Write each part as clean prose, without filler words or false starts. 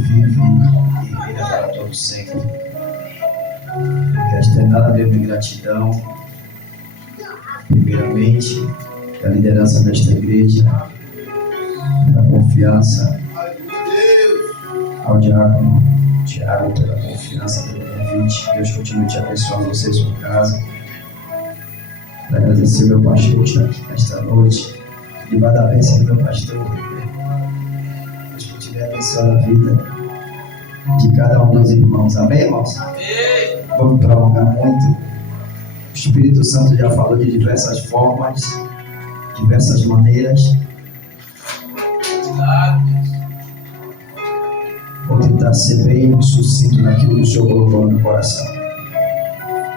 vive e reina para todo sempre. Quero externar a minha gratidão, primeiramente, pela liderança desta igreja, pela confiança, ao diácono Tiago, pela confiança, pelo convite. Deus continue te abençoando você e sua casa. Quero agradecer meu pastor que está aqui nesta noite. E vai dar bênção do meu pastor. Deus continue abençoando a vida de cada um dos irmãos. Amém, irmãos? Amém. Vamos prolongar muito. O Espírito Santo já falou de diversas formas, diversas maneiras. Vou tentar ser bem sucinto naquilo que o Senhor colocou no meu coração.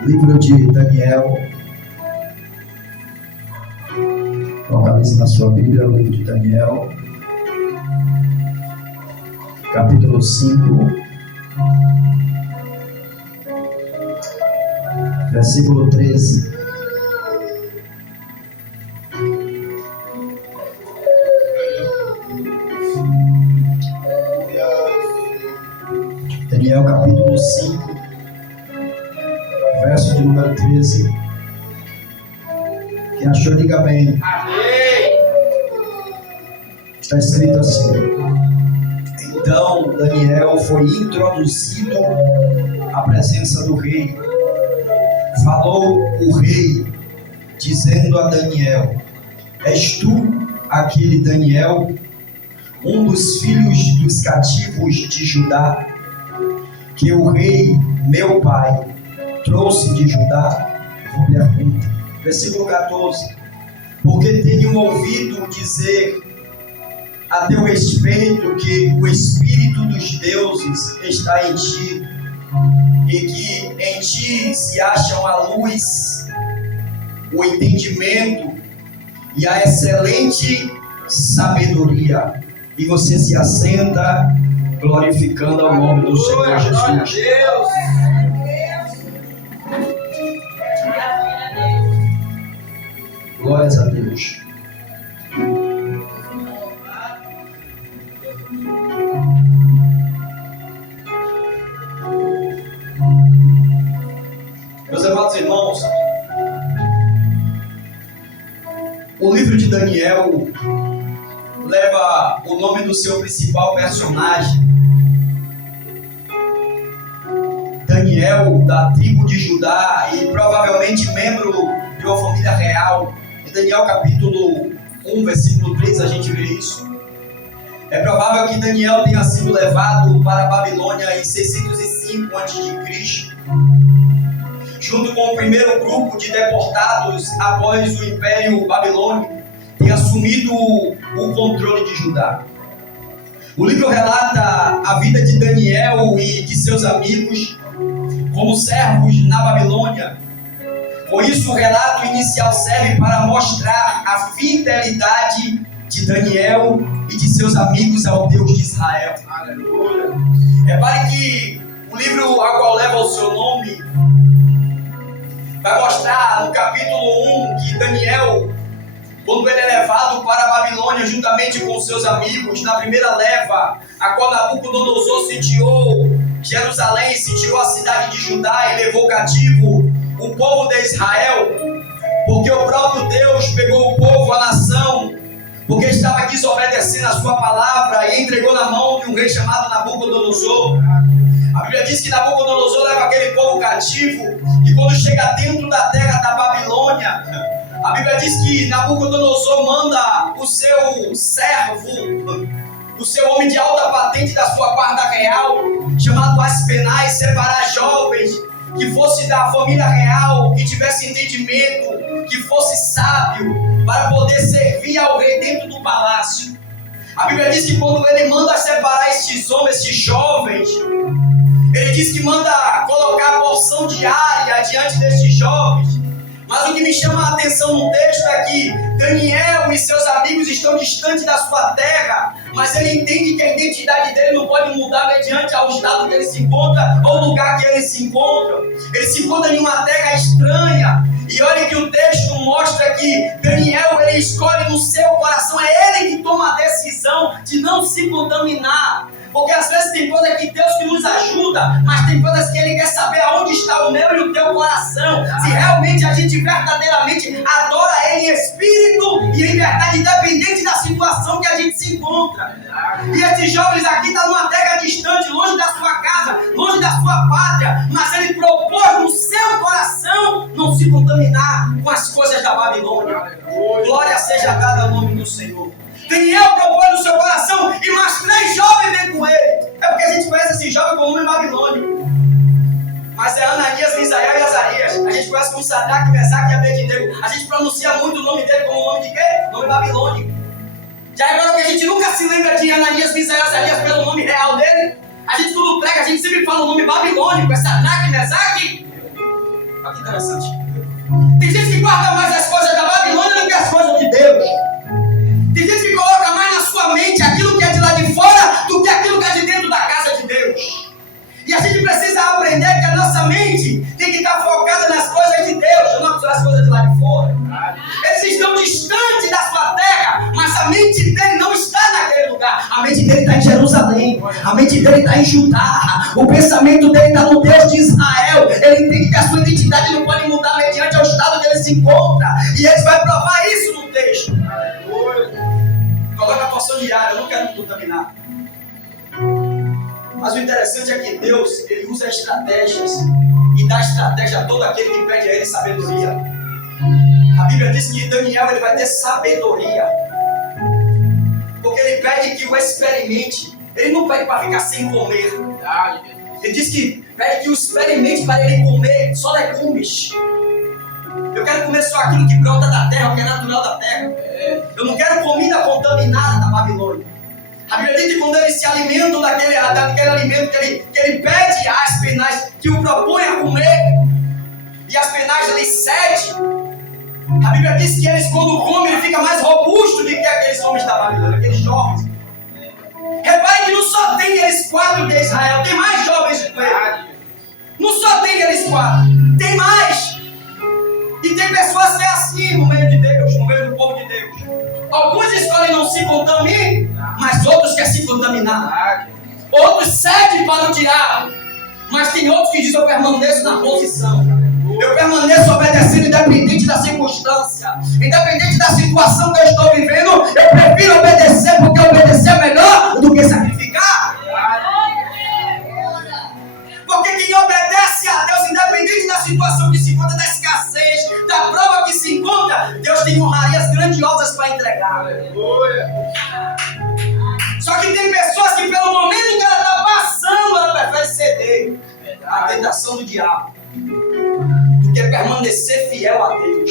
Livro de Daniel. Localize na sua Bíblia o livro de Daniel, capítulo 5, versículo 13. Daniel, capítulo 5, verso de número 13. Quem achou, diga amém. Está escrito assim: então Daniel foi introduzido à presença do rei. Falou o rei, dizendo a Daniel: és tu aquele Daniel, um dos filhos dos cativos de Judá, que o rei, meu pai, trouxe de Judá? Pergunta. Versículo 14: porque tenho ouvido dizer a teu respeito que o Espírito dos deuses está em ti, e que em ti se acham a luz, o entendimento e a excelente sabedoria. E você se assenta glorificando ao nome do Senhor Jesus. Glórias a Deus. Meus amados irmãos, o livro de Daniel leva o nome do seu principal personagem, Daniel, da tribo de Judá e provavelmente membro de uma família real. Em Daniel capítulo 1, versículo 3, a gente vê isso. É provável que Daniel tenha sido levado para a Babilônia em 605 a.C., junto com o primeiro grupo de deportados após o Império Babilônico ter assumido o controle de Judá. O livro relata a vida de Daniel e de seus amigos como servos na Babilônia. Por isso, o relato inicial serve para mostrar a fidelidade de Daniel e de seus amigos ao Deus de Israel. Aleluia! Repare que o livro ao qual leva o seu nome vai mostrar no capítulo 1 que Daniel, quando ele é levado para a Babilônia juntamente com seus amigos, na primeira leva, a qual Nabucodonosor sitiou Jerusalém, sitiou a cidade de Judá e levou cativo o povo de Israel, porque o próprio Deus pegou o povo, a nação, porque estava desobedecendo a sua palavra e entregou na mão de um rei chamado Nabucodonosor. A Bíblia diz que Nabucodonosor leva aquele povo cativo, e quando chega dentro da terra da Babilônia, a Bíblia diz que Nabucodonosor manda o seu servo, o seu homem de alta patente da sua guarda real, chamado Aspenaz, separar jovens que fosse da família real, que tivesse entendimento, que fosse sábio, para poder servir ao rei dentro do palácio. A Bíblia diz que quando ele manda separar estes homens, estes jovens, ele diz que manda colocar a porção diária diante destes jovens. Mas o que me chama a atenção no texto é que Daniel e seus amigos estão distantes da sua terra, mas ele entende que a identidade dele não pode mudar mediante ao estado que ele se encontra ou o lugar que ele se encontra. Ele se encontra em uma terra estranha. E olha que o texto mostra que Daniel, ele escolhe no seu coração, é ele que toma a decisão de não se contaminar. Porque às vezes tem coisa que Deus que nos ajuda, mas tem coisas que Ele quer saber aonde está o meu e o teu coração. Se realmente a gente verdadeiramente adora Ele em espírito e em verdade, independente da situação que a gente se encontra. E esses jovens aqui estão numa terra distante, longe da sua casa, longe da sua pátria, mas ele propôs no seu coração não se contaminar com as coisas da Babilônia. Glória seja dada ao nome do Senhor. Daniel propôs no seu coração e mais 3 jovens vêm com ele. É porque a gente conhece esse jovem como nome babilônico. Mas é Ananias, Misael e Azarias. A gente conhece como Sadraque, Mesaque e Abednego. A gente pronuncia muito o nome dele como nome de quê? Nome babilônico. Já reparou que a gente nunca se lembra de Ananias, Misael e Azarias pelo nome real dele? A gente quando prega, a gente sempre fala o nome babilônico. É Sadraque, Mesaque. Olha que interessante. Tem gente que guarda mais as coisas da Babilônia do que as coisas de Deus. Tem gente que coloca mais na sua mente aquilo que é de lá de fora do que aquilo que é de dentro da casa de Deus. E a gente precisa aprender que a nossa mente tem que estar focada nas coisas de Deus, não nas coisas de lá de fora. Eles estão distantes da sua terra, mas a mente dele não está naquele lugar. A mente dele está em Jerusalém, a mente dele está em Judá, o pensamento dele está no Deus de Israel. Ele entende que a sua identidade não pode mudar mediante o estado que ele se encontra. E ele vai provar isso no texto. Coloca a porção diária, eu não quero me contaminar. Mas o interessante é que Deus, Ele usa estratégias e dá estratégia a todo aquele que pede a Ele sabedoria. A Bíblia diz que Daniel ele vai ter sabedoria, porque Ele pede que o experimente. Ele não pede para ficar sem comer. Ele diz que pede que o experimente para ele comer só legumes. Eu quero comer só aquilo que brota da terra, o que é natural da terra. Eu não quero comida contaminada da Babilônia. A Bíblia diz que quando eles se alimentam daquele alimento que ele pede às penais, que o propõe a comer, e as penais ele cede, a Bíblia diz que eles quando comem, ele fica mais robusto do que aqueles homens da Babilônia, aqueles jovens. Repare que não só tem eles 4 de Israel, tem mais jovens com ele. Não só tem eles 4, tem mais. E tem pessoas que é assim no meio de Deus, no meio do povo de Deus. Alguns escolhem não se contaminar, mas outros querem se contaminar. Outros cedem para o diabo, mas tem outros que dizem: eu permaneço na posição. Eu permaneço obedecendo independente da circunstância, independente da situação que eu estou vivendo. Eu prefiro obedecer, porque obedecer é melhor do que sacrificar. Porque quem obedece a Deus, independente da situação que se encontra, da escassez, da prova que se encontra, Deus tem honrarias grandiosas para entregar. Só que tem pessoas que pelo momento que ela está passando, ela prefere ceder à tentação do diabo do que permanecer fiel a Deus.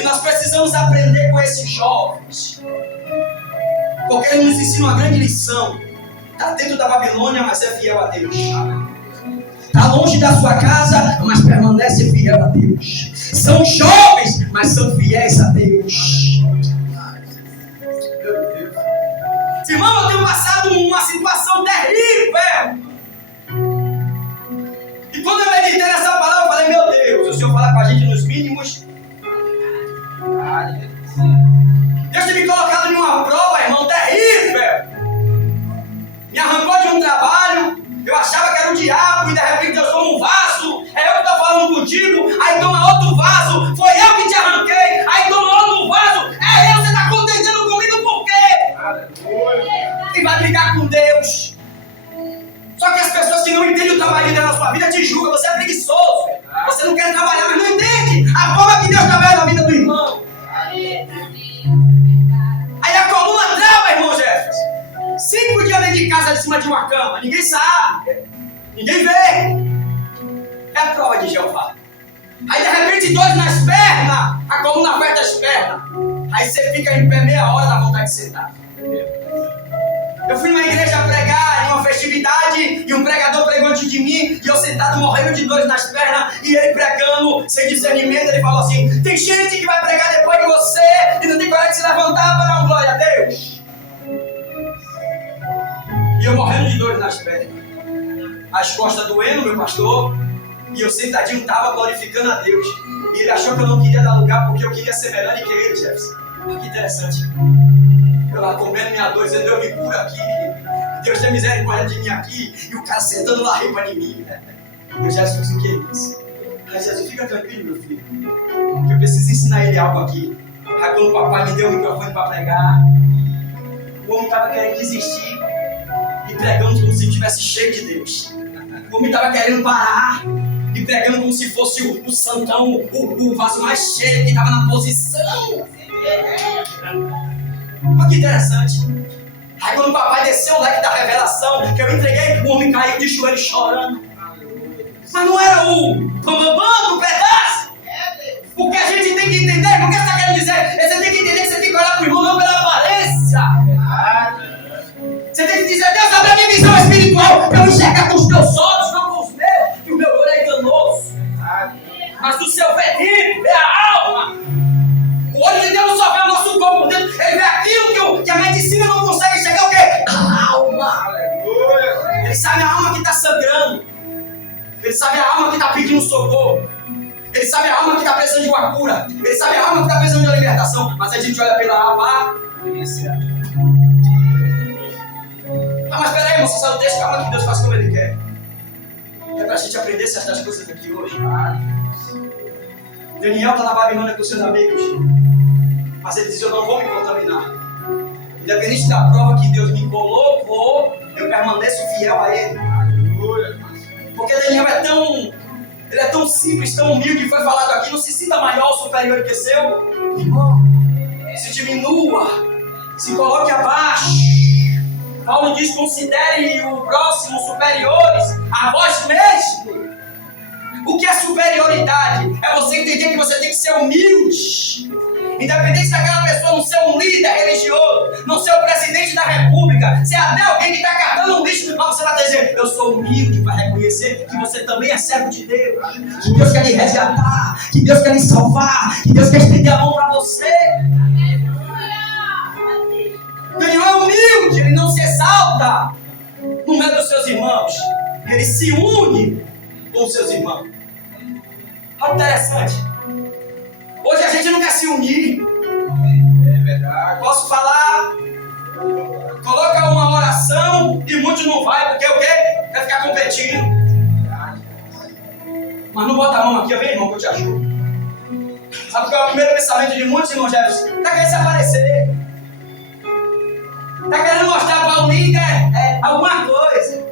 E nós precisamos aprender com esses jovens, porque eles nos ensinam uma grande lição. Está dentro da Babilônia, mas é fiel a Deus. Está longe da sua casa, mas permanece fiel a Deus. São jovens, mas são fiéis a Deus. Irmão, eu tenho passado uma situação terrível. E quando eu meditei nessa palavra, eu falei: meu Deus, o Senhor fala com a gente nos mínimos. Deus tem me colocado em uma prova, irmão, terrível. Me arrancou de um trabalho. Eu achava que era o diabo e de repente Deus toma um vaso. É eu que estou falando contigo. Aí toma outro vaso. Foi eu que te arranquei. Aí toma outro vaso. É eu, você está contendendo comigo por quê? E vai brigar com Deus. Só que as pessoas que não entendem o trabalho de Deus na sua vida te julgam. Você é preguiçoso. Você não quer trabalhar, mas não entende a forma que Deus trabalha na vida do irmão. Aí a coluna trava, irmão Jefferson. 5 dias dentro de casa, de cima de uma cama. Ninguém sabe. Ninguém vê. É a prova de Jeová. Aí de repente 2 nas pernas. A coluna aperta as pernas. Aí você fica em pé meia hora, dá vontade de sentar. Eu fui numa igreja pregar em uma festividade e um pregador pregou antes de mim e eu sentado morrendo de dores nas pernas e ele pregando sem discernimento. Ele falou assim: tem gente que vai pregar depois de você e não tem coragem de se levantar para dar uma glória a Deus. E eu morrendo de dores nas pernas, as costas doendo, meu pastor, e eu sentadinho estava glorificando a Deus. E ele achou que eu não queria dar lugar porque eu queria ser melhor do que ele, Jefferson. Que interessante. Eu lá comendo minha dor, dizendo, Deus me cura aqui. Deus tem misericórdia de mim aqui. E o cara sentando lá ripa em mim. Eu, Jesus, o que é isso? Aí Jesus, fica tranquilo, meu filho. Que eu preciso ensinar ele algo aqui. Aí quando o papai me deu o microfone para pregar, o homem estava querendo desistir. E pregando como se estivesse cheio de Deus. O homem estava querendo parar. E pregando como se fosse o santão, o vaso mais cheio que estava na posição. Olha que interessante. Aí quando o papai desceu o leque da revelação, que eu entreguei, o homem caiu de joelho chorando. Mas não era o bambambam do pedaço. O que a gente tem que entender, o que você está querendo dizer? Você tem que entender que você tem que olhar para o irmão não pela aparência. Você tem que dizer, Deus, abre a minha visão espiritual para eu enxergar com os teus olhos, não com os meus, que o meu olho é enganoso. Mas o seu veneno vê a alma. O olho de Deus não só vê o nosso corpo por dentro, ele vê aquilo que a medicina não consegue enxergar, o quê? A alma. Ele sabe a alma que está sangrando. Ele sabe a alma que está pedindo socorro. Ele sabe a alma que está precisando de uma cura. Ele sabe a alma que está precisando de uma libertação. Mas a gente olha pela aparência. Ah, mas peraí, irmão, você sabe o texto, calma que Deus faz como Ele quer. É para a gente aprender certas coisas aqui hoje. Daniel está na Babilônia com seus amigos. Mas ele diz, eu não vou me contaminar. Independente da prova que Deus me colocou, eu permaneço fiel a Ele. Porque Daniel ele é tão simples, tão humilde, foi falado aqui, não se sinta maior, superior que seu irmão. Se diminua, se coloque abaixo. Paulo diz, considere o próximo superiores a vós mesmos. O que é superioridade? É você entender que você tem que ser humilde. Independente daquela pessoa não ser um líder religioso, não ser o presidente da república, ser até alguém que está carregando um lixo, mas você vai dizer, eu sou humilde para reconhecer que você também é servo de Deus, que Deus quer lhe resgatar, que Deus quer lhe salvar, que Deus quer estender a mão para você. Daniel é humilde, ele não se exalta no meio dos seus irmãos, ele se une com os seus irmãos. Olha que interessante. Hoje a gente não quer se unir. É verdade. Posso falar? Coloca uma oração e muitos não vai, porque o quê? Quer ficar competindo. Mas não bota a mão aqui, vem, irmão, que eu te ajudo. Sabe qual é o primeiro pensamento de muitos, irmão Jefferson? Está querendo se aparecer. Está querendo mostrar para o líder alguma coisa.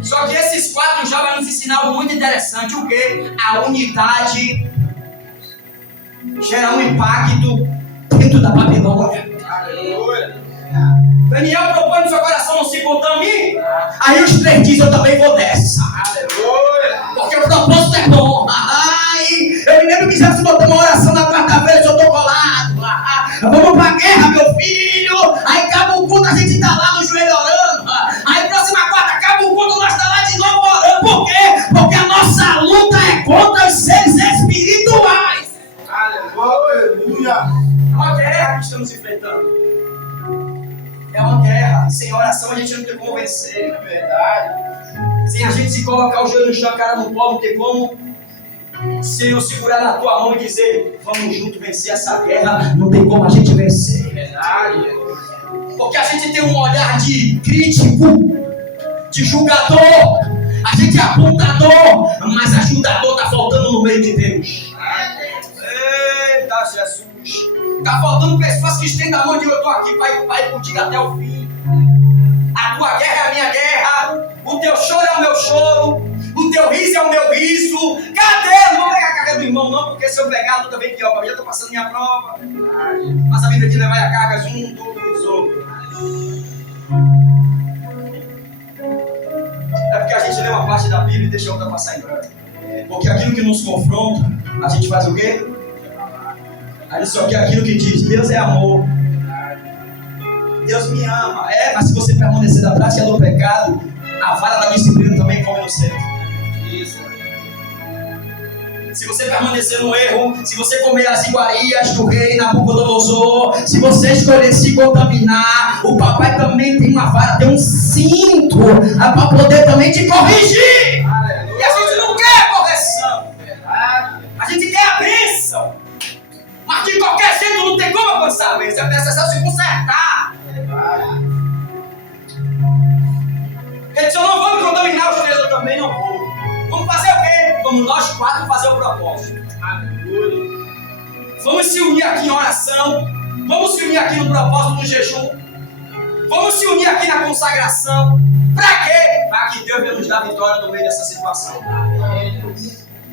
Só que esses 4 já vão nos ensinar algo muito interessante. O quê? A unidade gera um impacto dentro da Babilônia. Aleluia. Daniel propõe no seu coração, não se contamine. Aí os 3 dizem, eu também vou dessa. Aleluia. Porque o propósito é bom. Eu me lembro que já se botou uma oração na quarta-feira, eu estou colado. Vamos pra guerra, meu filho. Aí acaba o culto, a gente está lá no joelho orando. Aí próxima quarta, acaba o culto, nós estamos lá de novo orando. Por quê? Porque a nossa luta é contra os seres espirituais. Aleluia. É uma guerra que estamos enfrentando. É uma guerra. Sem oração a gente não tem como vencer, na verdade. Sem a gente se colocar o joelho no chão, a cara no pó, não tem como. Se eu segurar na tua mão e dizer, vamos juntos vencer essa guerra, não tem como a gente vencer. É verdade. Porque a gente tem um olhar de crítico, de julgador. A gente é apontador, mas ajudador está faltando no meio de Deus. Eita Jesus. Está faltando pessoas que estendem a mão e dizem, eu estou aqui para ir contigo até o fim. A tua guerra é a minha guerra. O teu choro é o meu choro. O teu riso é o meu riso. Cadê? Não vou pegar a carga do irmão não, porque se eu pegar, tudo bem pior para mim. Eu estou passando minha prova. Mas a Bíblia diz, levar a carga junto dos outros. É porque a gente lê uma parte da Bíblia e deixa a outra passar em branco. Porque aquilo que nos confronta, a gente faz o quê? Aí só que aquilo que diz, Deus é amor. Deus me ama. Mas se você permanecer na prática do pecado, a vara da disciplina também come no centro. Isso. Se você permanecer no erro, se você comer as iguarias do rei Nabucodonosor, se você escolher se contaminar, o papai também tem uma vara, tem um cinto para poder também te corrigir. Aleluia. E a gente não quer correção. A gente quer a bênção. Mas De qualquer jeito não tem como alcançar a bênção. É necessário se consertar. Ele disse, eu não vou me contaminar os três, eu também não vou. Vamos fazer o quê? Vamos nós quatro fazer o propósito. Vamos se unir aqui em oração. Vamos se unir aqui no propósito do jejum. Vamos se unir aqui na consagração. Para quê? Para que Deus venha nos dar vitória no meio dessa situação.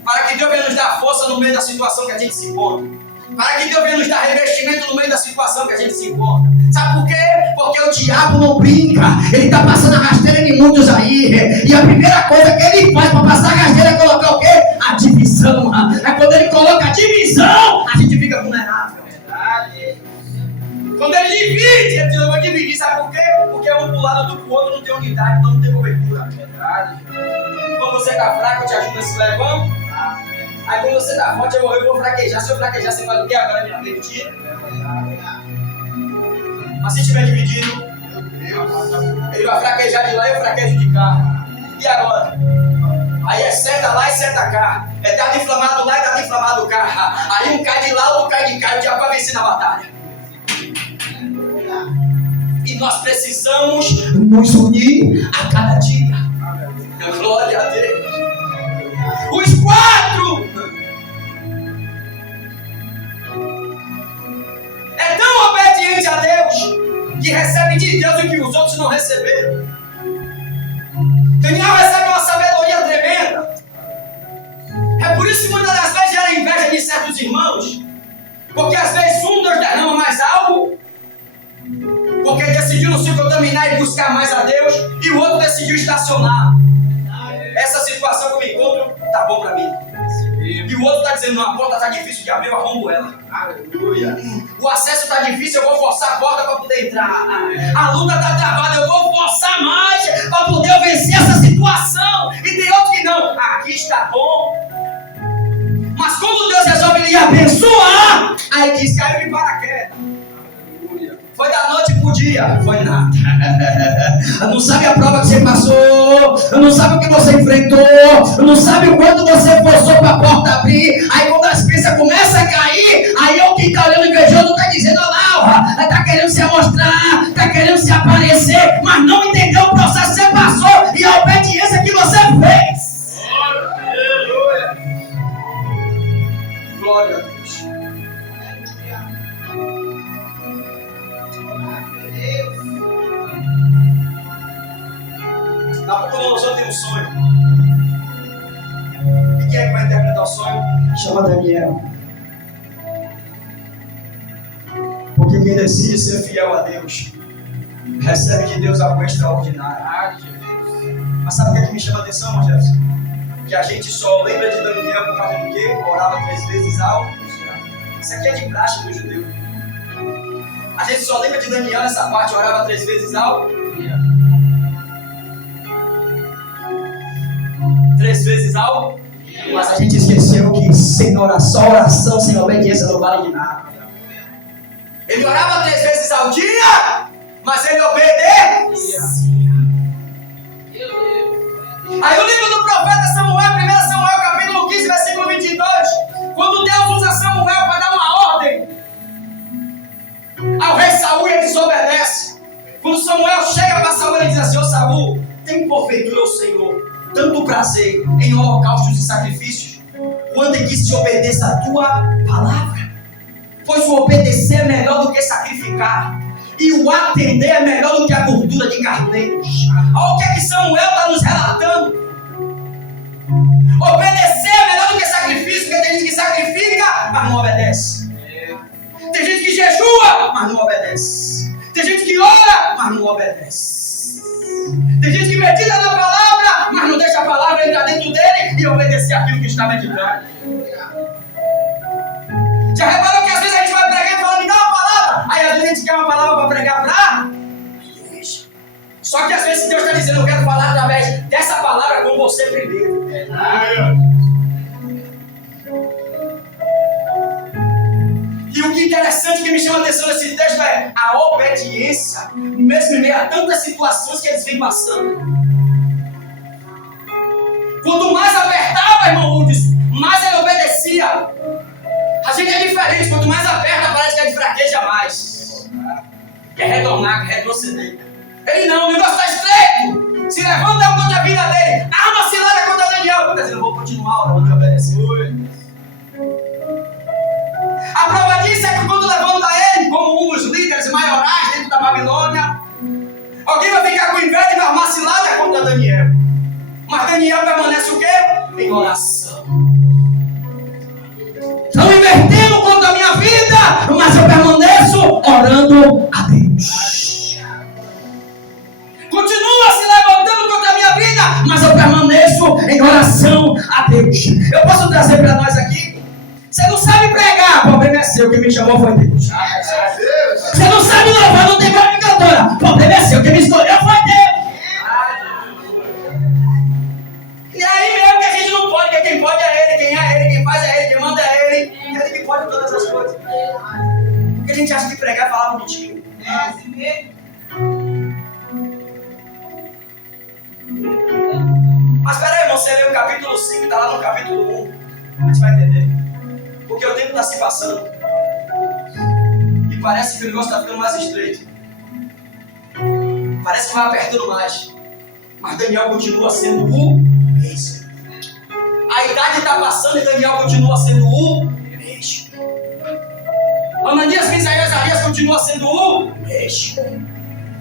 Para que Deus venha nos dar força no meio da situação que a gente se encontra. Para que Deus venha nos dar revestimento no meio da situação que a gente se encontra. Sabe por quê? Porque o diabo não brinca. Ele está passando a rasteira em muitos aí. E a primeira coisa que ele faz para passar a rasteira é colocar o quê? A divisão. É quando ele coloca a divisão, a gente fica vulnerável. Quando ele divide, ele diz, eu vou dividir. Sabe por quê? Porque um pro lado, outro pro outro, não tem unidade, então não tem cobertura. Quando você está fraco, eu te ajudo a se levantar. Aí quando você está forte, eu vou fraquejar. Se eu fraquejar, você faz o que agora, minha mentira? Mas se estiver dividido, ele vai fraquejar de lá e eu fraquejo de cá. E agora? Aí é seta lá e seta cá. É dado inflamado lá e dado inflamado cá. Aí um cai de lá, outro cai de cá. O diabo vai vencer na batalha. E nós precisamos nos unir a cada dia. Glória a Deus. Os quatro. É tão obediente a Deus que recebe de Deus o que os outros não receberam. Daniel recebe uma sabedoria tremenda. É por isso que muitas das vezes gera inveja de certos irmãos. Porque às vezes um Deus derrama mais algo, porque ele decidiu não se contaminar e buscar mais a Deus, e o outro decidiu estacionar. Essa situação que eu me encontro tá bom para mim. E o outro está dizendo, não, a porta está difícil de abrir, eu arrombo ela. Aleluia. O acesso está difícil, eu vou forçar a porta para poder entrar. A luta está travada, eu vou forçar mais para poder vencer essa situação. E tem outro que não. Aqui está bom. Mas quando Deus resolve lhe abençoar, aí diz, caiu de paraquedas. Foi da noite pro dia, foi nada. Não sabe a prova que você passou, não sabe o que você enfrentou, não sabe o quanto você forçou para a porta abrir. Aí quando as peças começam a cair, aí o que está olhando invejoso está dizendo, olha lá, está querendo se amostrar, está querendo se aparecer, mas não entendeu o processo que você passou e a obediência que você fez. Glória a Deus. Nabucodonosor tem um sonho. E quem é que vai interpretar o sonho? Chama Daniel. Porque quem decide ser fiel a Deus recebe de Deus algo extraordinário. Mas sabe o que é que me chama a atenção, irmão Jefferson? Que a gente só lembra de Daniel por causa do quê? Orava 3 vezes ao dia. Isso aqui é de praxe do judeu. A gente só lembra de Daniel nessa parte, orava 3 vezes ao dia. 3 vezes ao dia. Mas a gente esqueceu que sem oração sem obediência não vale de nada. Ele orava 3 vezes ao dia, mas ele obedecia. Aí o livro do profeta Samuel, 1 Samuel capítulo 15, versículo 22, quando Deus usa Samuel para dar uma ordem ao rei Saul, ele desobedece. Quando Samuel chega para Saul, ele diz assim, ô Saul, tem porventura o Senhor tanto prazer em holocaustos e sacrifícios, quanto em que se obedeça a tua palavra? Pois o obedecer é melhor do que sacrificar, e o atender é melhor do que a gordura de carneiros. Olha o que é que Samuel está nos relatando. Obedecer é melhor do que sacrifício, porque tem gente que sacrifica, mas não obedece. Tem gente que jejua, mas não obedece. Tem gente que ora, mas não obedece. Tem gente que medita na palavra, mas não deixa a palavra entrar dentro dele e obedecer aquilo que está meditando. Já reparou que às vezes a gente vai pregar e fala, me dá uma palavra. Aí às vezes a gente quer uma palavra para pregar para igreja. Só que às vezes Deus está dizendo, eu quero falar através dessa palavra com você primeiro. E o que é interessante que me chama a atenção nesse texto é a obediência, mesmo em meio a tantas situações que eles vêm passando. Quanto mais apertava, irmão Rudes, mais ele obedecia. A gente é diferente, quanto mais aperta parece que é de fraqueja mais. Quer retornar, quer retroceder. Ele não, o negócio está estreito. Se levanta contra a vida dele. Arma cilada contra Daniel. Mas eu vou continuar, eu vou obedecer. A prova disso é que quando levanta ele, como um dos líderes maiorais dentro da Babilônia, alguém vai ficar com inveja e vai armar cilada contra Daniel. Mas Daniel permanece o quê? Em oração. Estão invertendo contra a minha vida, mas eu permaneço orando a Deus. Continua se levantando contra a minha vida, mas eu permaneço em oração a Deus. Eu posso trazer para nós aqui. Você não sabe pregar, o problema é seu, quem me chamou foi Deus. Você não sabe louvar, não tem voz de cantora, o problema é seu, quem me escolheu foi Deus. E aí mesmo que a gente não pode, porque quem pode é Ele, quem faz é Ele, quem manda é Ele. E Ele que pode todas as coisas. Porque a gente acha que pregar é falar bonitinho. É assim mesmo. Mas peraí, você lê o capítulo 5 e está lá no capítulo 1. A gente vai entender. Porque o tempo está se passando. E parece que o negócio está ficando mais estreito. Parece que vai apertando mais. Mas Daniel continua sendo o mesmo. A idade está passando e Daniel continua sendo o mesmo. Ananias, Misaías, Azarias continua sendo o mesmo.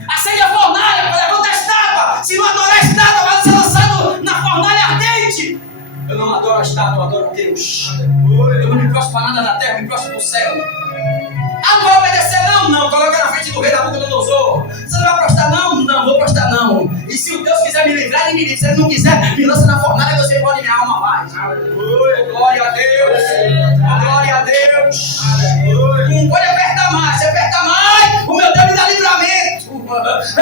Acende a fornalha, levanta a estátua. Se não adorar a estátua, vai ser lançado na fornalha ardente. Eu não adoro a estátua, eu adoro a Deus. Eu não me prostro para nada na terra, me prostro para o céu. Ah, não vai obedecer não? Não, coloca na frente do rei Nabucodonosor. Você não vai prostrar não? Não, vou prostrar não. E se o Deus quiser me livrar, ele me livra. Se ele não quiser, me lança na fornalha, você pode minha alma vai. Glória a Deus. Glória a Deus. Não pode apertar mais. Se apertar mais, o meu Deus me dá livramento.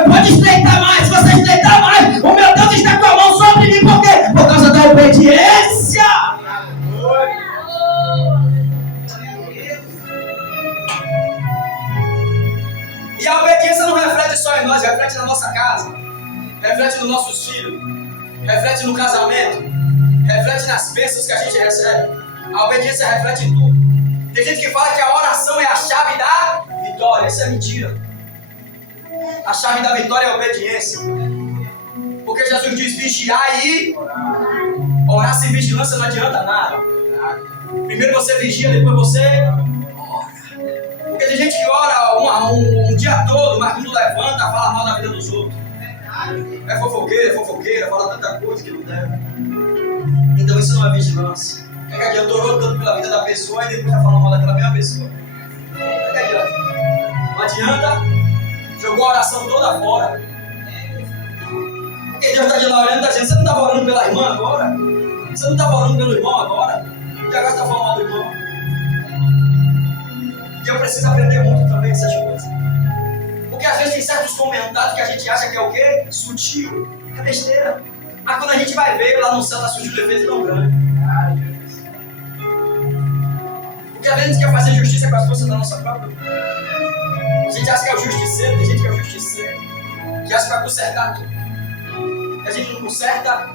Pode estreitar mais. Se você estreitar mais, o meu Deus está com a mão sobre mim. Por quê? Por causa da obediência. E a obediência não reflete só em nós, reflete na nossa casa, reflete nos nossos filhos, reflete no casamento, reflete nas bênçãos que a gente recebe. A obediência reflete em tudo. Tem gente que fala que a oração é a chave da vitória. Isso é mentira. A chave da vitória é a obediência. Porque Jesus diz vigiar e orar sem vigilância não adianta nada. Primeiro você vigia, depois você ora. Porque tem gente que ora um dia todo, mas quando levanta, fala mal da vida dos outros. É fofoqueira, fala tanta coisa que não deve. Então isso não é vigilância. É que adianta, orou tanto pela vida da pessoa e depois já fala mal daquela mesma pessoa. É que adianta. Não adianta, jogou a oração toda fora. Porque Deus está de lá olhando e está dizendo, você não estava orando pela irmã agora? Você não estava orando pelo irmão agora? E agora está falando mal do irmão? E eu preciso aprender muito também dessas coisas. Porque às vezes tem certos comentários que a gente acha que é o quê? Sutil. É besteira. Mas quando a gente vai ver, lá no céu está surgindo um efeito tão grande. Porque às vezes a gente quer fazer justiça com as forças da nossa própria vida. A gente acha que é o justiceiro, tem gente que é o justiceiro. Que acha que vai consertar tudo. E a gente não conserta.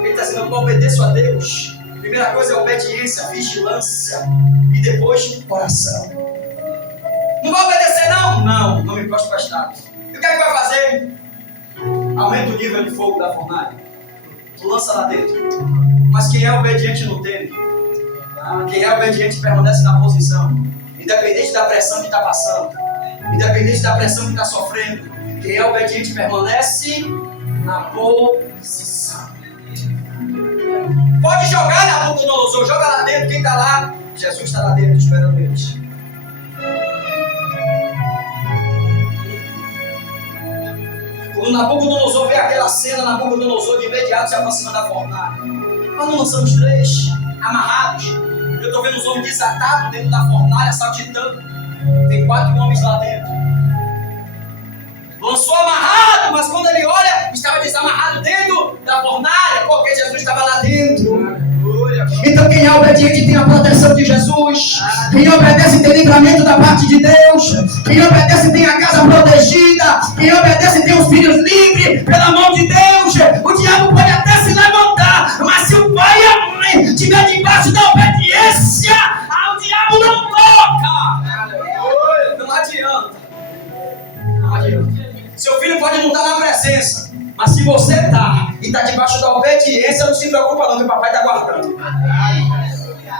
Ele está dizendo, eu obedeço a Deus. Primeira coisa é obediência, vigilância. E depois, oração. Não vai obedecer não? Não me prostro para estar. E o que é que vai fazer? Aumenta o nível de fogo da fornalha. Tu lança lá dentro. Mas quem é obediente não teme. Quem é obediente permanece na posição. Independente da pressão que está passando. Independente da pressão que está sofrendo. Quem é obediente permanece na posição. Pode jogar na Nabucodonosor, joga lá dentro, quem está lá? Jesus está lá dentro esperando eles. Quando Nabucodonosor vê aquela cena, Nabucodonosor de imediato se aproxima da fornalha. Nós não lançamos 3 amarrados. Eu estou vendo os homens desatados dentro da fornalha, saltitando. Tem 4 homens lá dentro. Lançou amarrado, mas quando ele olha, estava desamarrado dentro da fornalha, porque Jesus estava lá dentro. Então quem é obediente tem a proteção de Jesus. Quem obedece tem livramento da parte de Deus. Quem obedece tem a casa protegida. Quem obedece tem os filhos livres pela mão de Deus. O diabo pode até se levantar, mas se o pai e a mãe estiver debaixo da obediência, presença. Mas se você está e está debaixo da obediência, não se preocupa não que o papai está guardando.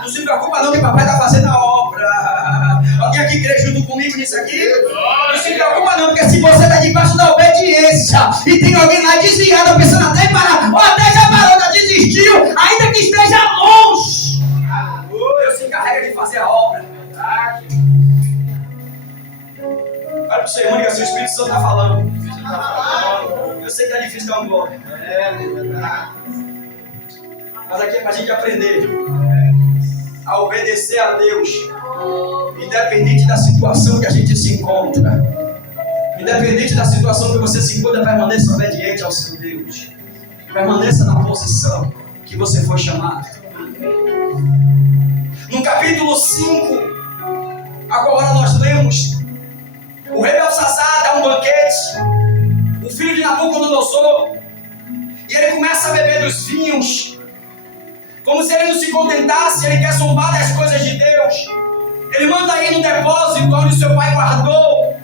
Não se preocupa não que o papai está fazendo a obra. Alguém aqui crê junto comigo nisso aqui? Não se preocupa não, porque se você está debaixo da obediência e tem alguém lá desviado, pensando até em parar, ou até já parou, já desistiu, ainda que esteja longe, Deus se encarrega de fazer a obra. Olha para o seu irmão, que o Espírito Santo está falando. Eu sei que é difícil dar um glória. Mas aqui é para a gente aprender a obedecer a Deus, independente da situação que a gente se encontra. Independente da situação que você se encontra, permaneça obediente ao seu Deus. Permaneça na posição que você foi chamado. No capítulo 5, agora nós lemos, o rei Belsazar dá um banquete, o filho de Nabucodonosor, e ele começa a beber dos vinhos, como se ele não se contentasse, ele quer zombar das coisas de Deus. Ele manda ir no depósito onde seu pai guardou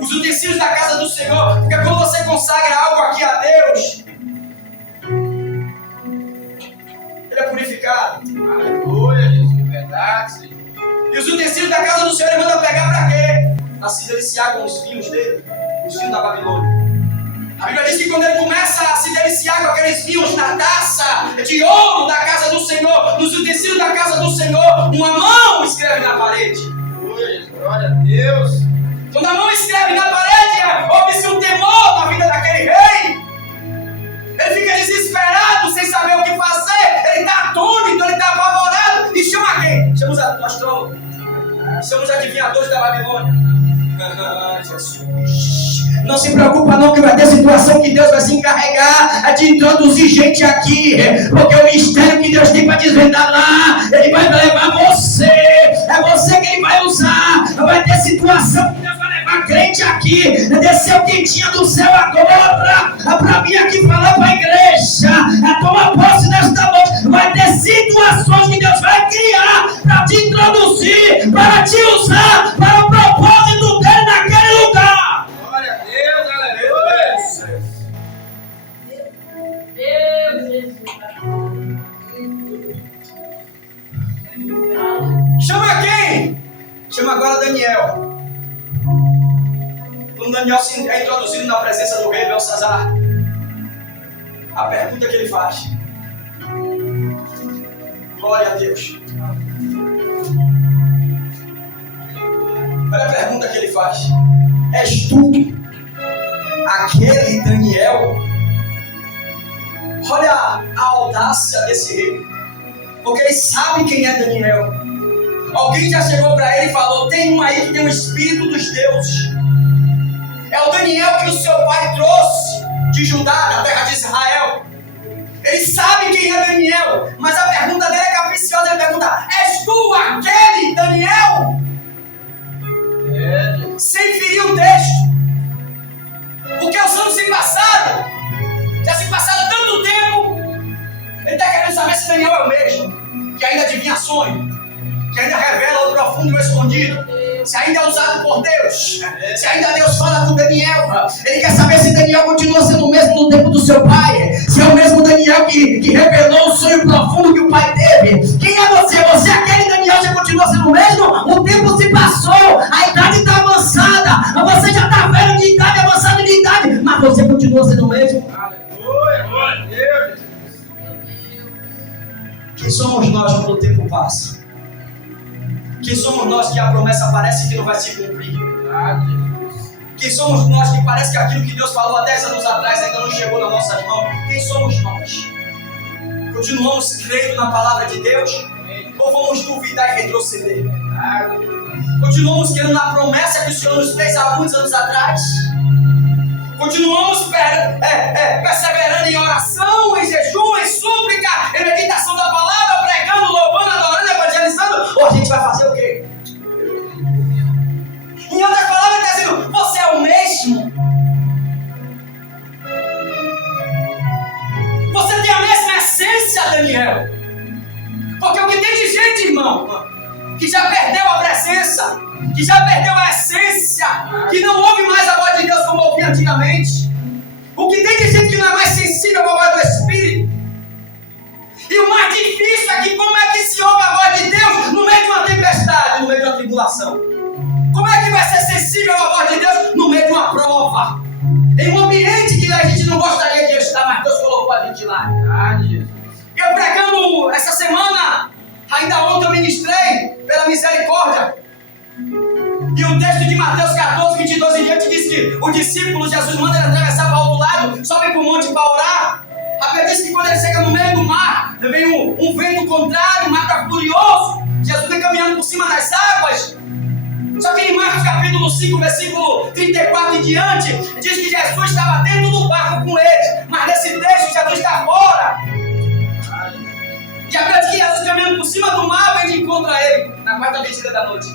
os utensílios da casa do Senhor, porque quando você consagra algo aqui a Deus, ele é purificado. Aleluia, Jesus, verdade, Senhor. E os utensílios da casa do Senhor ele manda pegar para quê? Para se deliciar com os vinhos dele, os vinhos da Babilônia. A Bíblia diz que quando ele começa a se deliciar com aqueles vinhos na taça de ouro da casa do Senhor, nos utensílios da casa do Senhor, uma mão escreve na parede. Aleluia, glória a Deus. Quando a mão escreve na parede, houve-se um temor na vida daquele rei. Ele fica desesperado, sem saber o que fazer. Ele está atônito, ele está apavorado. E chama quem? Chama os astrólogos. Chama os adivinhadores da Babilônia. Jesus. Não se preocupa não que vai ter situação que Deus vai se encarregar de introduzir gente aqui. Porque o mistério que Deus tem para desvendar lá, Ele vai levar você. É você que Ele vai usar. Vai ter situação que Deus vai levar crente aqui. Desceu quentinha do céu agora. Para vir aqui falar para a igreja. Toma posse nesta noite. Vai ter situações que Deus vai criar para te introduzir, para te usar, para o propósito dele naquele lugar. Glória a Deus, aleluia. Chama quem? Chama agora Daniel. Quando Daniel é introduzido na presença do rei Belsazar, a pergunta que ele faz: glória a Deus. Olha a pergunta que ele faz: és tu aquele Daniel? Olha a audácia desse rei, porque ele sabe quem é Daniel. Alguém já chegou para ele e falou: tem um aí que tem o espírito dos deuses. É o Daniel que o seu pai trouxe de Judá, da terra de Israel. Ele sabe quem é Daniel, mas a pergunta dele é capiciosa. Ele pergunta: és tu aquele Daniel? Sem ferir o texto, porque os anos se passaram, já se passaram tanto tempo. Ele está querendo saber se Daniel é o mesmo, que ainda adivinha sonho, que ainda revela o profundo e o escondido, se ainda é usado por Deus, se ainda Deus fala com Daniel. Ele quer saber se Daniel continua sendo o mesmo no tempo do seu pai, se é o mesmo Daniel que revelou o sonho profundo que o pai teve. Quem é você? Você é aquele Daniel que continua sendo o mesmo? O tempo se passou, a idade está avançada, você já está velho de idade, avançado de idade, mas você continua sendo o mesmo. Aleluia, glória a Deus. Quem somos nós quando o tempo passa? Quem somos nós que a promessa parece que não vai se cumprir? Quem somos nós que parece que aquilo que Deus falou há 10 anos atrás ainda não chegou nas nossas mãos? Quem somos nós? Continuamos crendo na palavra de Deus? Ou vamos duvidar e retroceder? Continuamos crendo na promessa que o Senhor nos fez há alguns anos atrás? Continuamos perseverando em oração, em jejum, em súplica, em meditação da palavra, pregando, louvando, adorando, evangelizando? Ou a gente vai fazer o quê? Em outras palavras, ele está dizendo: você é o mesmo? Você tem a mesma essência, Daniel? Porque o que tem de gente, irmão, que já perdeu a presença, que já perdeu a essência, que não ouve mais a voz de Deus como ouvia antigamente, tempestade, no meio de uma tribulação? Como é que vai ser sensível à voz de Deus no meio de uma prova? Em um ambiente que a gente não gostaria de estar, mas Deus colocou a gente lá. Eu pregando essa semana, ainda ontem eu ministrei pela misericórdia. E o texto de Mateus 14, 22 em diante diz que o discípulo, Jesus manda ele atravessar para o outro lado, sobe para o monte para orar. A Bíblia diz que quando ele chega no meio do mar, vem um vento contrário, o mar está furioso. Jesus vem caminhando por cima das águas. Só que em Marcos capítulo 5, versículo 34 em diante, diz que Jesus estava dentro do barco com eles. Mas nesse texto, Jesus está fora. E a Bíblia diz que Jesus caminhando por cima do mar, vem de encontro a ele, na quarta vigília da noite.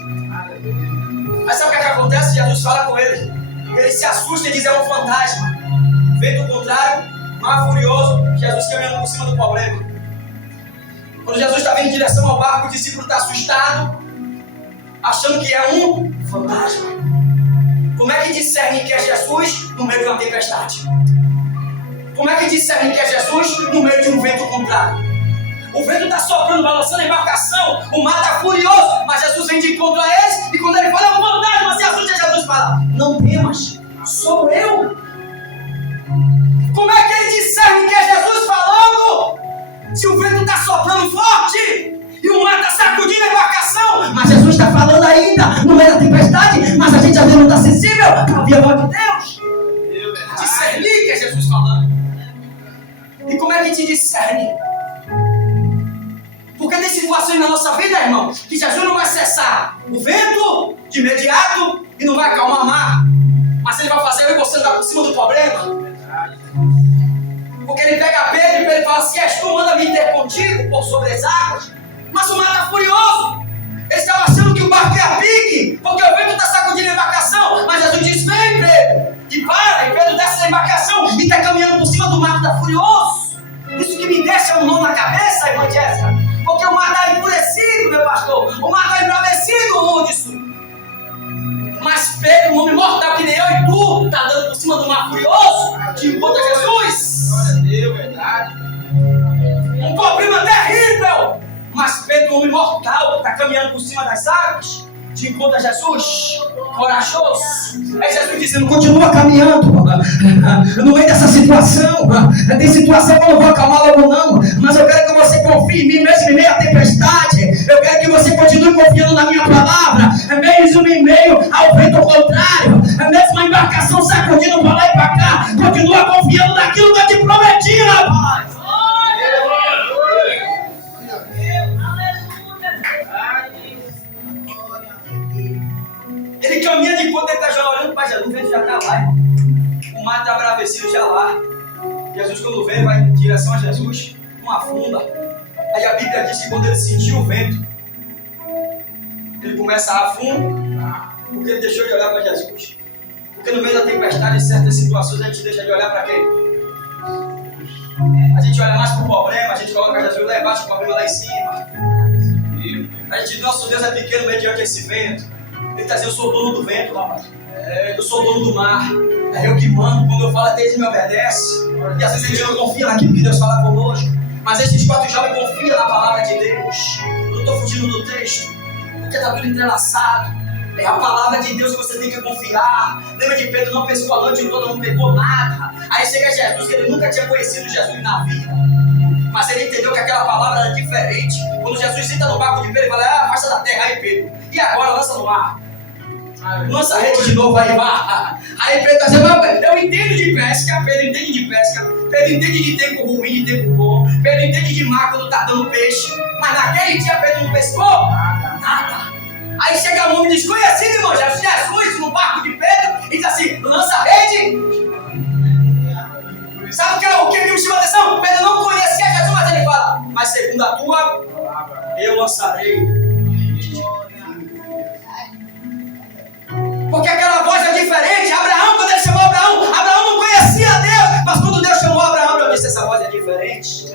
Mas sabe o que acontece? Jesus fala com ele. Ele se assusta e diz: é um fantasma. Vento contrário, mar furioso, Jesus caminhando por cima do problema. Quando Jesus está vindo em direção ao barco, o discípulo está assustado, achando que é um fantasma. Como é que discerne que é Jesus no meio de uma tempestade? Como é que discerne que é Jesus no meio de um vento contrário? O vento está soprando, balançando a embarcação, o mar está furioso, mas Jesus vem de encontro a eles, e quando ele fala: é um fantasma, se assusta, Jesus fala: não temas, sou eu. Como é que ele discerne que é Jesus falando? Se o vento está soprando forte e o mar está sacudindo a embarcação, mas Jesus está falando ainda no meio da tempestade, mas a gente às vezes não está sensível para ouvir a voz de Deus. Discernir que é Jesus falando. E como é que te discerne? Porque tem situações na nossa vida, irmão, que Jesus não vai cessar o vento de imediato e não vai acalmar o mar, mas ele vai fazer eu e você andar por cima do problema. Porque ele pega Pedro e Pedro fala: se és tu, manda me ter contigo por sobre as águas. Mas o mar está furioso. Eles estavam achando que o barco ia a pique, porque o vento está sacudindo a embarcação. Mas Jesus diz: vem, Pedro. E para, e Pedro desce da embarcação e está caminhando por cima do mar, está furioso. Isso que me deixa um nó na cabeça, irmã Jéssica. Porque o mar está enfurecido, meu pastor. O mar está embravecido, Hudson. Mas Pedro, um homem mortal que nem eu e tu, está andando por cima do mar furioso, que encontra Jesus. Glória a Deus, verdade. Um problema terrível. Mas Pedro, um homem mortal, está caminhando por cima das águas, te encontra Jesus, corajoso. É Jesus dizendo: continua caminhando no meio dessa situação. Tem situação que eu não vou acalmar logo não, mas eu quero que você confie em mim mesmo em meio à tempestade. Eu quero que você continue confiando na minha palavra, mesmo em meio ao vento contrário, mesmo a embarcação sacudindo para lá e para cá. Continua confiando naquilo que eu te prometi, rapaz. Ele caminha de enquanto ele está já olhando para Jesus, o vento já está lá. O mar está embravecido já lá. Jesus, quando vem, vai em direção a Jesus, não afunda. Aí a Bíblia diz que quando ele sentiu o vento, ele começa a afundar, porque ele deixou de olhar para Jesus. Porque no meio da tempestade, em certas situações, a gente deixa de olhar para quem? A gente olha mais para o problema, a gente coloca Jesus lá embaixo, o problema lá em cima. A gente diz: nosso Deus é pequeno mediante esse vento. Ele está dizendo: eu sou dono do vento, rapaz. Eu sou dono do mar. É eu que mando. Quando eu falo até ele me obedece. E às vezes a gente não confia naquilo que Deus fala conosco. Mas esses 4 jovens confiam na palavra de Deus. Eu não estou fugindo do texto, porque está tudo entrelaçado. É a palavra de Deus que você tem que confiar. Lembra que Pedro não pescou a noite toda, não pegou nada. Aí chega Jesus, que ele nunca tinha conhecido Jesus na vida. Mas ele entendeu que aquela palavra era diferente. Quando Jesus senta no barco de Pedro, ele fala: afasta da terra aí, Pedro. E agora lança no mar. Lança a rede de novo aí, vá. Aí Pedro está dizendo: eu entendo de pesca. Pedro entende de pesca. Pedro entende de tempo ruim, de tempo bom. Pedro entende de mar quando está dando peixe. Mas naquele dia Pedro não pescou nada. Aí chega um homem desconhecido, irmão, Jesus no barco de Pedro, e diz assim: lança a rede. Sabe o que me chama a atenção? Pedro não conhecia Jesus, mas ele fala: mas segundo a tua, eu lançarei. Porque aquela voz é diferente. Abraão, quando ele chamou Abraão não conhecia Deus, mas quando Deus chamou Abraão, eu disse: essa voz é diferente.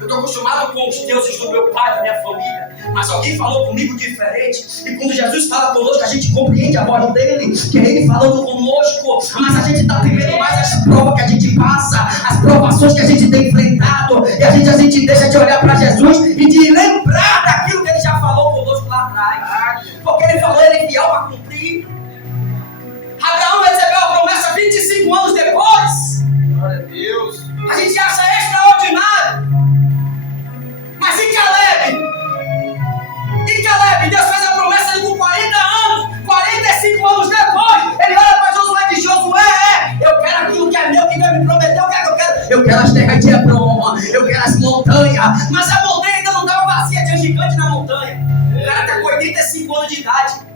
Eu estou acostumado com os deuses do meu pai, da minha família, mas alguém falou comigo diferente. E quando Jesus fala conosco, a gente compreende a voz dele, que é ele falando conosco. Mas a gente está vivendo mais as provas que a gente passa, as provações que a gente tem enfrentado, e a gente deixa de olhar para Jesus e de lembrar daquilo que ele já falou conosco lá atrás. eu quero as terras de Hebron, eu quero as montanhas. Mas a montanha ainda não estava vazia, tinha gigante na montanha. O cara está com 85 anos de idade.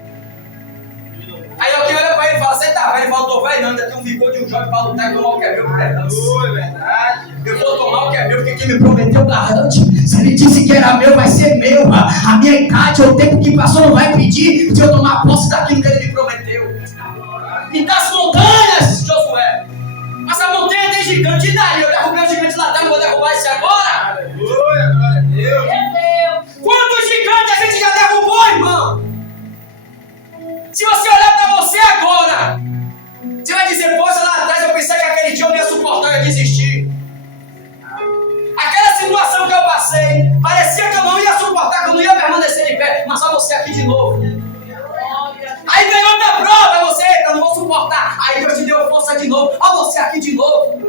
Aí alguém olha para ele e fala, você tá velho? Ele fala, tô velho não, ainda tem um vigor de um jovem para lutar e tomar o que é meu por herança. É verdade. Eu vou tomar o que é meu, porque quem me prometeu garante. Se ele disse que era meu, vai ser meu. A minha idade, o tempo que passou, não vai pedir de eu tomar posse daquilo que ele me prometeu. E das montanhas, Josué. Mas a montanha tem gigante, e daí? Eu derrubei o gigante lá atrás, vou derrubar esse agora? Aleluia, glória a Deus. Quantos gigantes a gente já derrubou, irmão? Se você olhar para você agora, você vai dizer, poxa, lá atrás eu pensei que aquele dia eu não ia suportar, eu ia desistir. Aquela situação que eu passei, parecia que eu não ia suportar, que eu não ia permanecer de pé, mas só você aqui de novo. Aí veio outra prova, você, eu não vou suportar. Aí Deus te deu força de novo, ó você aqui de novo.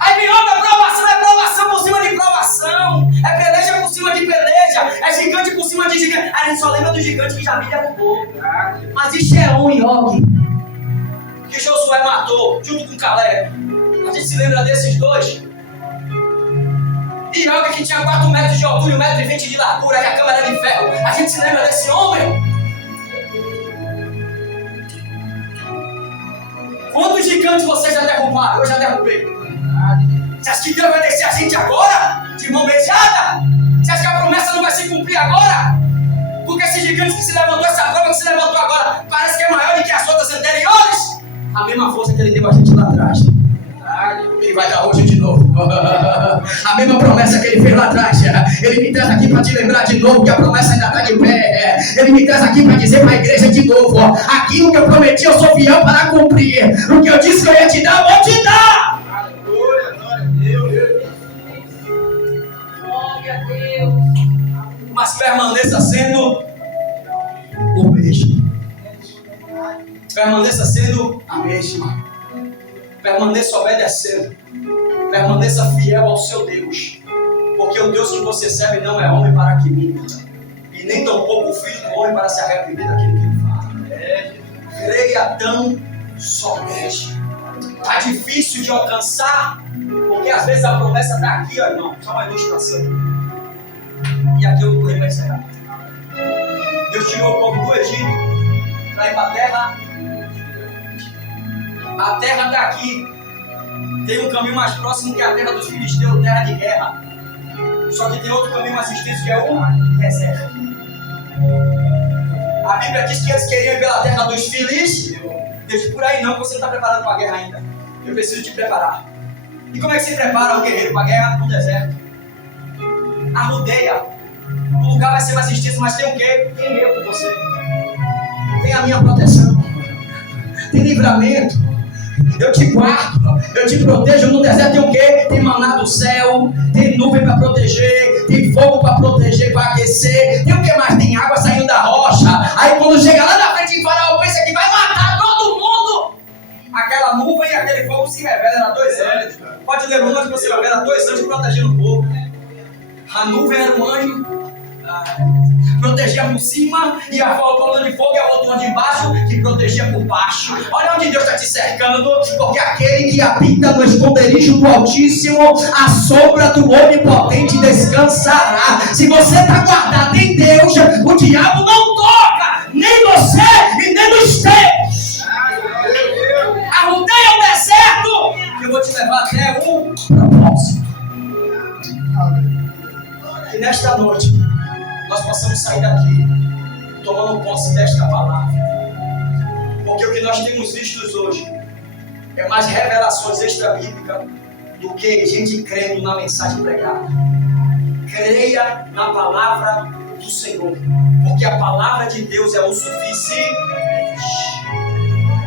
Aí vem outra provação, é provação por cima de provação, é peleja por cima de peleja, é gigante por cima de gigante. Aí a gente só lembra do gigante que já me derrubou. Mas isso é um e Og, que Josué matou junto com Caleb. A gente se lembra desses dois? E Og que tinha 4 metros de altura e 1,20 m de largura, que a cama era de ferro. A gente se lembra desse homem? Quantos gigantes vocês já derrubaram? Eu já derrubei. Você acha que Deus vai descer a gente agora? De mão beijada? Você acha que a promessa não vai se cumprir agora? Porque esse gigante que se levantou, essa prova que se levantou agora, parece que é maior do que as outras anteriores. A mesma força que ele deu a gente lá atrás, ele vai dar hoje de novo. A mesma promessa que ele fez lá atrás, ele me traz aqui para te lembrar de novo que a promessa ainda está de pé. Ele me traz aqui para dizer para a igreja de novo, aquilo que eu prometi eu sou fiel para cumprir. O que eu disse que eu ia te dar, eu vou te dar. Aleluia, glória a Deus. Glória a Deus. Mas permaneça sendo o mesmo. Permaneça sendo a mesma. Permaneça obedecendo. Permaneça fiel ao seu Deus. Porque o Deus que você serve não é homem para que minta. E nem tampouco o filho do homem para se arrepender daquilo que ele fala. Creia tão somente. Está difícil de alcançar. Porque às vezes a promessa está aqui, ó, irmão. Só uma ilustração. E aqui eu vou encerrar. Deus tirou o povo do Egito para ir para a terra. A terra está aqui. Tem um caminho mais próximo que é a terra dos filisteus, terra de guerra. Só que tem outro caminho mais extenso que é o deserto. A Bíblia diz que eles queriam ir pela terra dos filisteus. Deus disse, por aí não, você não está preparado para a guerra ainda. Eu preciso te preparar. E como é que se prepara um guerreiro para a guerra? No deserto. Arrudeia. O lugar vai ser mais extenso, mas tem o quê? Tem eu com você. Tem a minha proteção. Tem livramento. Eu te guardo, eu te protejo. No deserto tem o quê? Tem maná do céu, tem nuvem para proteger, tem fogo para proteger, para aquecer. Tem o que mais? Tem água saindo da rocha. Aí quando chega lá na frente, o faraó pensa que vai matar todo mundo. Aquela nuvem e aquele fogo se revela. Era 2 anjos. Pode ler o anjo que você vai ver, era 2 anjos protegendo o povo. A nuvem era um anjo, protegia por cima, e a coluna de fogo é o outro anjo embaixo, que protegia por baixo. Olha onde Deus está te cercando, porque aquele que habita no esconderijo do Altíssimo, a sombra do Onipotente descansará. Se você está guardado em Deus, o diabo não toca, nem você e nem os teus. Arrudeia o deserto, que eu vou te levar até o propósito. Que nesta noite nós possamos sair daqui tomando posse desta palavra, porque o que nós temos visto hoje é mais revelações extra-bíblicas do que gente crendo na mensagem pregada. Creia na palavra do Senhor, porque a palavra de Deus é o suficiente.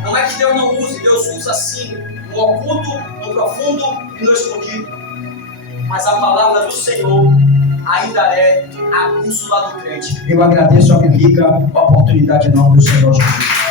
Não é que Deus não use, Deus usa sim, no oculto, no profundo e no escondido, mas a palavra do Senhor ainda é a bússola do crente. Eu agradeço a minha rica oportunidade em nome do Senhor Jesus.